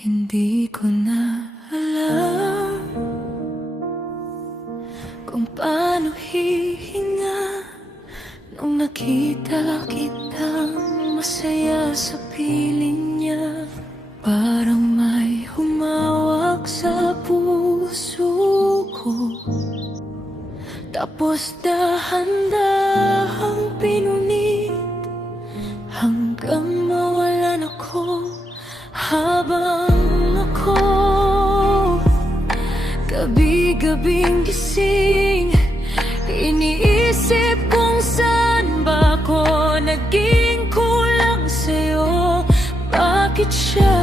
Hindi ko na alam kung paano hihinga nung nakita kitang masaya sa piling niya. Parang may humawak sa puso ko, tapos dahan-dahang pinunit hanggang mawalan ako. Habang ako gabi-gabing gising, iniisip kung saan ba ako naging kulang sa'yo. Bakit siya?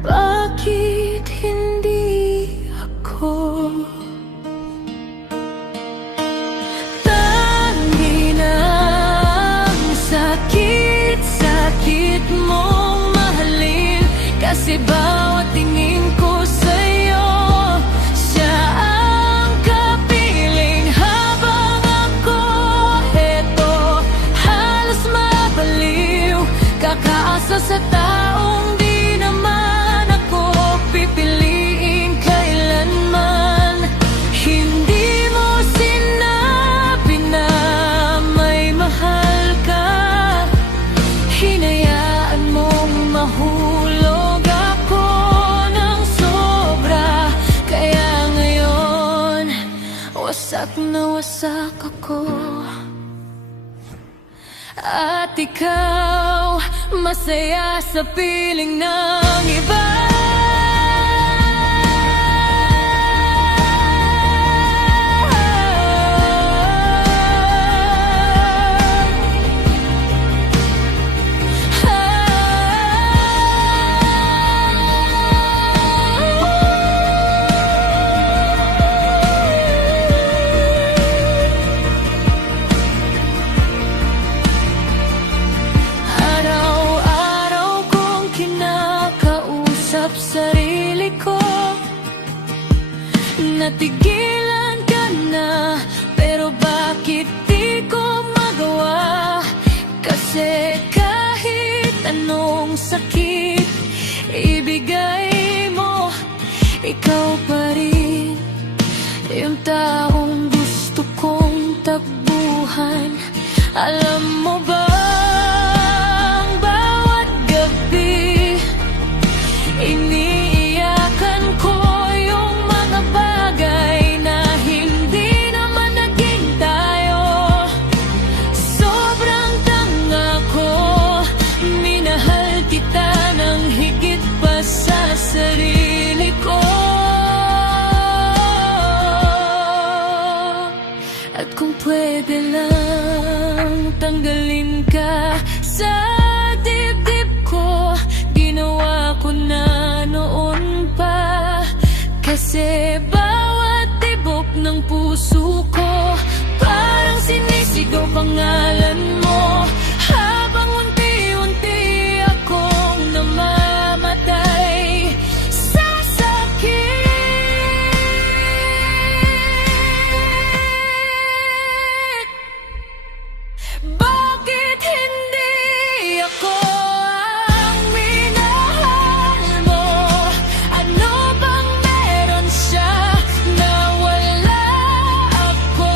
Bakit hindi ako? Tangi na ang sakit mong mahalin, kasi bawat tingin ko sa'yo, siya ang kapiling. Habang ako heto, halos mabaliw, kakaasa sa taong di naman ako pipiliin kailanman. Hindi mo sinabi na may mahal ka, hinayaan mong mahulog ako ng sobra. Kaya ngayon, wasak na wasak ako, at ikaw masaya sa piling ng iba. Sarili ko, natigilan ka na, pero bakit di ko magawa? Kasi kahit anong sakit ibigay mo, ikaw pa rin yung taong gusto kong takbuhan. Alam mo ba, iniiyakan ko yung mga bagay na hindi naman naging tayo. Sobrang tanga ko, minahal kita ng higit pa sa sarili ko. At kung pwede lang tanggalin ka sa dibdib ko, ginawa ko na noon pa. Kasi bawat tibok ng puso ko parang sinisigaw pangalan mo, habang unti-unti akong namamatay sa sakit. Bakit hindi ako ang minahal mo? Ano bang meron siya na wala ako?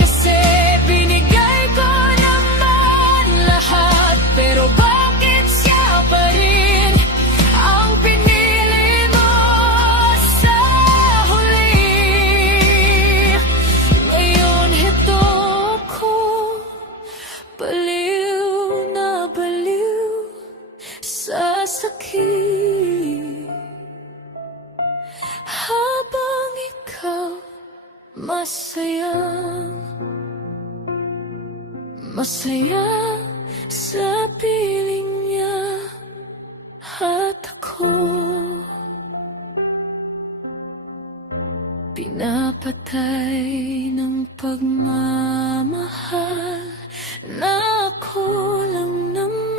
Kasi binigay ko naman lahat, pero bakit siya pa rin ang pinili mo sa huli? Ngayon heto ko, baliw na baliw sa sakit, habang ikaw masaya sa piling niya. At ako pinapatay ng pagmamahal na ako lang naman